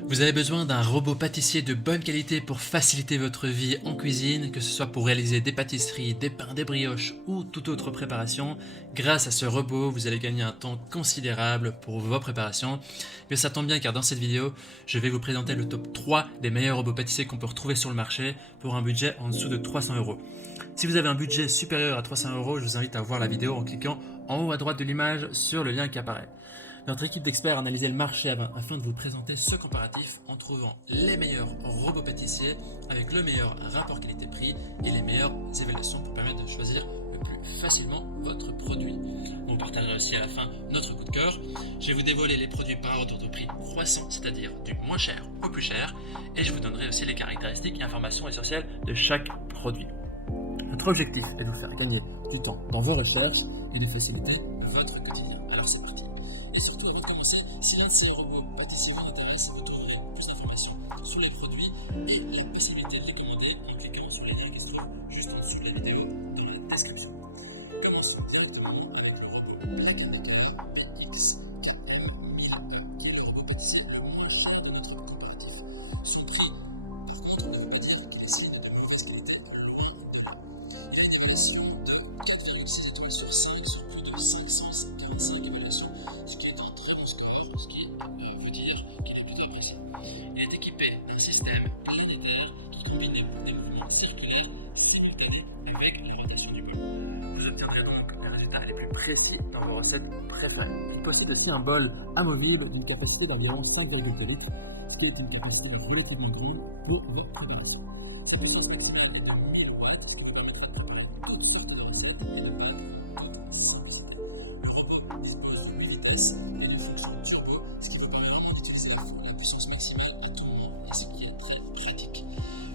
Vous avez besoin d'un robot pâtissier de bonne qualité pour faciliter votre vie en cuisine, que ce soit pour réaliser des pâtisseries, des pains, des brioches ou toute autre préparation. Grâce à ce robot, vous allez gagner un temps considérable pour vos préparations. Mais ça tombe bien car dans cette vidéo, je vais vous présenter le top 3 des meilleurs robots pâtissiers qu'on peut retrouver sur le marché pour un budget en dessous de 300 €. Si vous avez un budget supérieur à 300 €, je vous invite à voir la vidéo en cliquant en haut à droite de l'image sur le lien qui apparaît. Notre équipe d'experts a analysé le marché afin de vous présenter ce comparatif en trouvant les meilleurs robots pâtissiers avec le meilleur rapport qualité-prix et les meilleures évaluations pour permettre de choisir le plus facilement votre produit. On partagera aussi à la fin notre coup de cœur. Je vais vous dévoiler les produits par ordre de prix croissant, c'est-à-dire du moins cher au plus cher, et je vous donnerai aussi les caractéristiques et informations essentielles de chaque produit. Notre objectif est de vous faire gagner du temps dans vos recherches et de faciliter votre quotidien. Alors c'est parti. Et surtout, avant de commencer, si l'un de ces robots pâtissiers vous intéresse, vous trouverez plus d'informations sur les produits et la possibilité de les commander en cliquant sur les liens qui se trouvent juste en dessous de la vidéo dans la description. Commençons directement avec le robot prédémateur PX 4000, qui est le robot pâtissier le moins cher de notre comparatif. Son prix, par contre, ne veut pas dire qu'il est si de mauvaise qualité que le voir ou pas. Il y a une évaluation de 4,6 étoiles sur 5 sur plus de 535 évaluations. Il est équipé d'un système planétaire qui combine des mouvements circulaires simultanés avec la rotation du bol. Vous obtiendrez donc les résultats les plus précis dans vos recettes préférées. Il possède aussi un bol amovible d'une capacité d'environ 5,2 litres, ce qui est une capacité relativement grande pour votre préparation. Cette puissance maximale est plus étroite, ce qui vous permettra de préparer toutes sortes de recettes et de pâtes sans hésiter. Le robot dispose d'une vitesse et d'une fonction turbo, ce qui vous permet vraiment d'utiliser à fond la puissance maximale à tout moment, et ce qui est très pratique.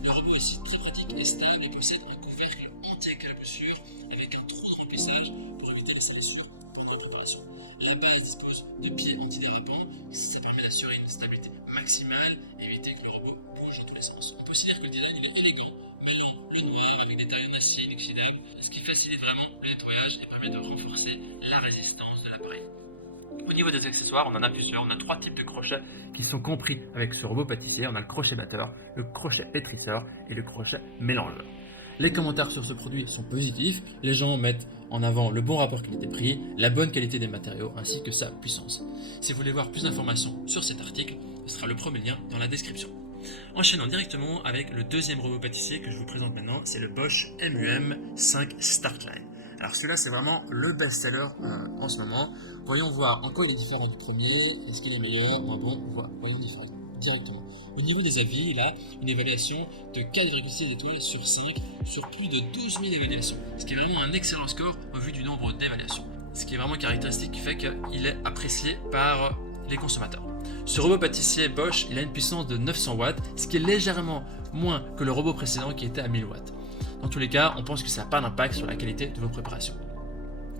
Le robot est aussi très pratique et stable et possède un couvercle anti-éclaboussure avec un trou de remplissage pour éviter les salissures pendant la préparation. À la base, il dispose de pieds antidérapants, ça permet d'assurer une stabilité maximale et éviter que le robot bouge dans tous les sens. On peut aussi dire que le design est élégant, mêlant le noir avec des tailles en acier inoxydable, ce qui facilite vraiment le nettoyage et permet de renforcer la résistance de l'appareil. Au niveau des accessoires, on en a plusieurs. On a 3 types de crochets qui sont compris avec ce robot pâtissier. On a le crochet batteur, le crochet pétrisseur et le crochet mélangeur. Les commentaires sur ce produit sont positifs. Les gens mettent en avant le bon rapport qualité-prix, la bonne qualité des matériaux ainsi que sa puissance. Si vous voulez voir plus d'informations sur cet article, ce sera le premier lien dans la description. Enchaînons directement avec le deuxième robot pâtissier que je vous présente maintenant, c'est le Bosch MUM5 Startline. Alors celui-là c'est vraiment le best-seller en ce moment. Voyons voir en quoi il est différent du premier, est-ce qu'il est meilleur, moins bon, voyons directement. Au niveau des avis, il a une évaluation de 4,6 étoiles sur 5 sur plus de 12 000 évaluations, ce qui est vraiment un excellent score au vu du nombre d'évaluations. Ce qui est vraiment caractéristique qui fait qu'il est apprécié par les consommateurs. Ce robot pâtissier Bosch, il a une puissance de 900 watts, ce qui est légèrement moins que le robot précédent qui était à 1000 watts. Dans tous les cas, on pense que ça n'a pas d'impact sur la qualité de vos préparations.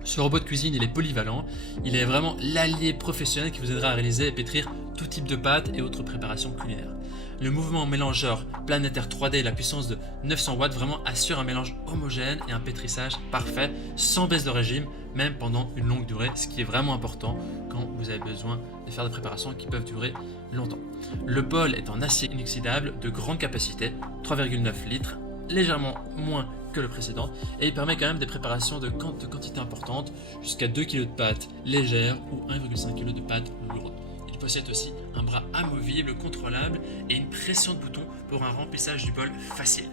Ce robot de cuisine, il est polyvalent, il est vraiment l'allié professionnel qui vous aidera à réaliser et pétrir tout type de pâtes et autres préparations culinaires. Le mouvement mélangeur planétaire 3D et la puissance de 900 watts vraiment assure un mélange homogène et un pétrissage parfait, sans baisse de régime, même pendant une longue durée, ce qui est vraiment important quand vous avez besoin de faire des préparations qui peuvent durer longtemps. Le bol est en acier inoxydable de grande capacité, 3,9 litres, légèrement moins que le précédent, et il permet quand même des préparations de quantité importante, jusqu'à 2 kg de pâtes légères ou 1,5 kg de pâtes lourdes. Il possède aussi un bras amovible contrôlable et une pression de bouton pour un remplissage du bol facile.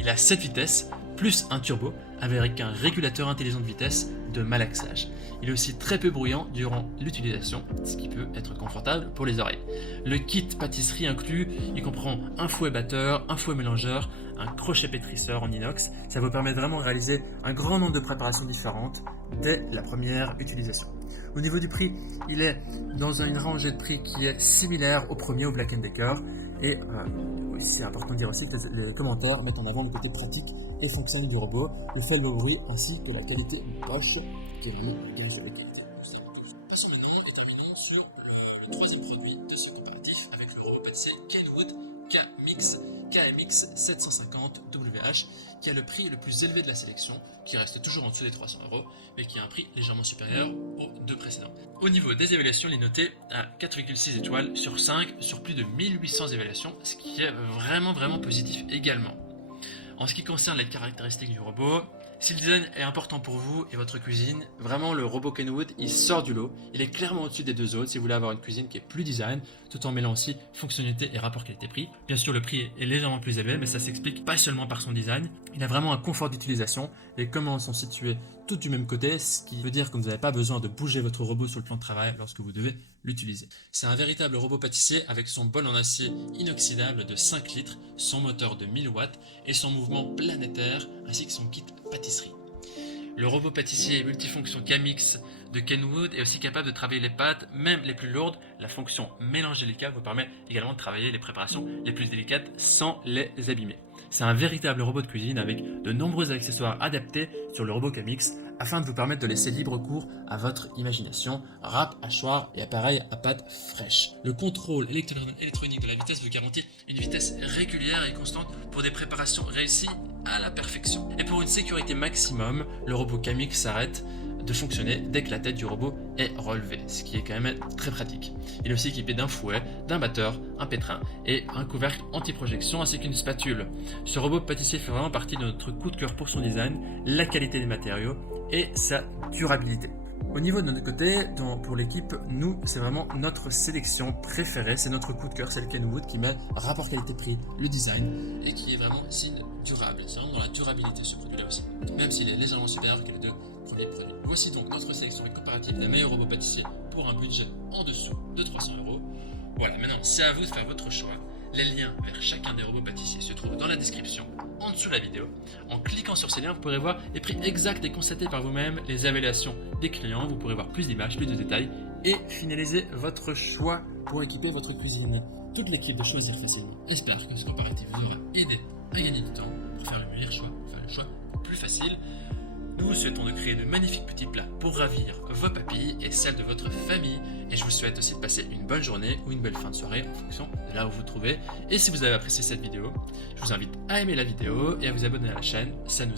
Il a 7 vitesses, plus un turbo, avec un régulateur intelligent de vitesse de malaxage. Il est aussi très peu bruyant durant l'utilisation, ce qui peut être confortable pour les oreilles. Le kit pâtisserie inclus, il comprend un fouet batteur, un fouet mélangeur, un crochet pétrisseur en inox. Ça vous permet vraiment de réaliser un grand nombre de préparations différentes dès la première utilisation. Au niveau du prix, il est dans une rangée de prix qui est similaire au premier, au Black & Decker. Et c'est important de dire aussi que les commentaires mettent en avant le côté pratique et fonctionnel du robot, le faible bruit ainsi que la qualité Bosch, qui est vraiment un gage de la qualité. Passons maintenant et terminons sur le troisième produit de ce comparatif avec le robot pâtissier Kenwood K-Mix KMX 750WH qui a le prix le plus élevé de la sélection, qui reste toujours en dessous des 300 €, mais qui a un prix légèrement supérieur aux deux précédents. Au niveau des évaluations, il est noté à 4,6 étoiles sur 5 sur plus de 1800 évaluations, ce qui est vraiment positif également. En ce qui concerne les caractéristiques du robot, si le design est important pour vous et votre cuisine, vraiment le robot Kenwood il sort du lot, il est clairement au-dessus des deux autres si vous voulez avoir une cuisine qui est plus design, tout en mêlant aussi fonctionnalité et rapport qualité-prix. Bien sûr le prix est légèrement plus élevé, mais ça s'explique pas seulement par son design, il a vraiment un confort d'utilisation, les commandes sont situées toutes du même côté, ce qui veut dire que vous n'avez pas besoin de bouger votre robot sur le plan de travail lorsque vous devez l'utiliser. C'est un véritable robot pâtissier avec son bol en acier inoxydable de 5 litres, son moteur de 1000 watts et son mouvement planétaire ainsi que son kit pâtisserie. Le robot pâtissier multifonction KMX de Kenwood est aussi capable de travailler les pâtes, même les plus lourdes. La fonction mélange délicat vous permet également de travailler les préparations les plus délicates sans les abîmer. C'est un véritable robot de cuisine avec de nombreux accessoires adaptés sur le robot KMX afin de vous permettre de laisser libre cours à votre imagination, râpe, hachoir et appareil à pâte fraîche. Le contrôle électronique de la vitesse vous garantit une vitesse régulière et constante pour des préparations réussies à la perfection. Et pour une sécurité maximum, le robot KMX s'arrête de fonctionner dès que la tête du robot est relevée, ce qui est quand même très pratique. Il est aussi équipé d'un fouet, d'un batteur, un pétrin et un couvercle anti-projection ainsi qu'une spatule. Ce robot pâtissier fait vraiment partie de notre coup de cœur pour son design, la qualité des matériaux et sa durabilité. Au niveau de notre côté, pour l'équipe, nous, c'est vraiment notre sélection préférée, c'est notre coup de cœur, c'est le Kenwood qui met rapport qualité-prix, le design et qui est vraiment signe durable. C'est vraiment dans la durabilité ce produit-là aussi, même s'il est légèrement supérieur que les deux premiers produits. Voici donc notre sélection comparative des meilleurs robots pâtissiers pour un budget en dessous de 300 €. Voilà, maintenant c'est à vous de faire votre choix. Les liens vers chacun des robots pâtissiers se trouvent dans la description, en dessous de la vidéo. En cliquant sur ces liens, vous pourrez voir les prix exacts et constater par vous-même les évaluations des clients. Vous pourrez voir plus d'images, plus de détails et finaliser votre choix pour équiper votre cuisine. Toute l'équipe de Choisir Facilement espère que ce comparatif vous aura aidé à gagner du temps pour faire le meilleur choix, faire le choix plus facile. Nous vous souhaitons de créer de magnifiques petits plats pour ravir vos papilles et celles de votre famille. Et je vous souhaite aussi de passer une bonne journée ou une belle fin de soirée en fonction de là où vous vous trouvez. Et si vous avez apprécié cette vidéo, je vous invite à aimer la vidéo et à vous abonner à la chaîne. Ça nous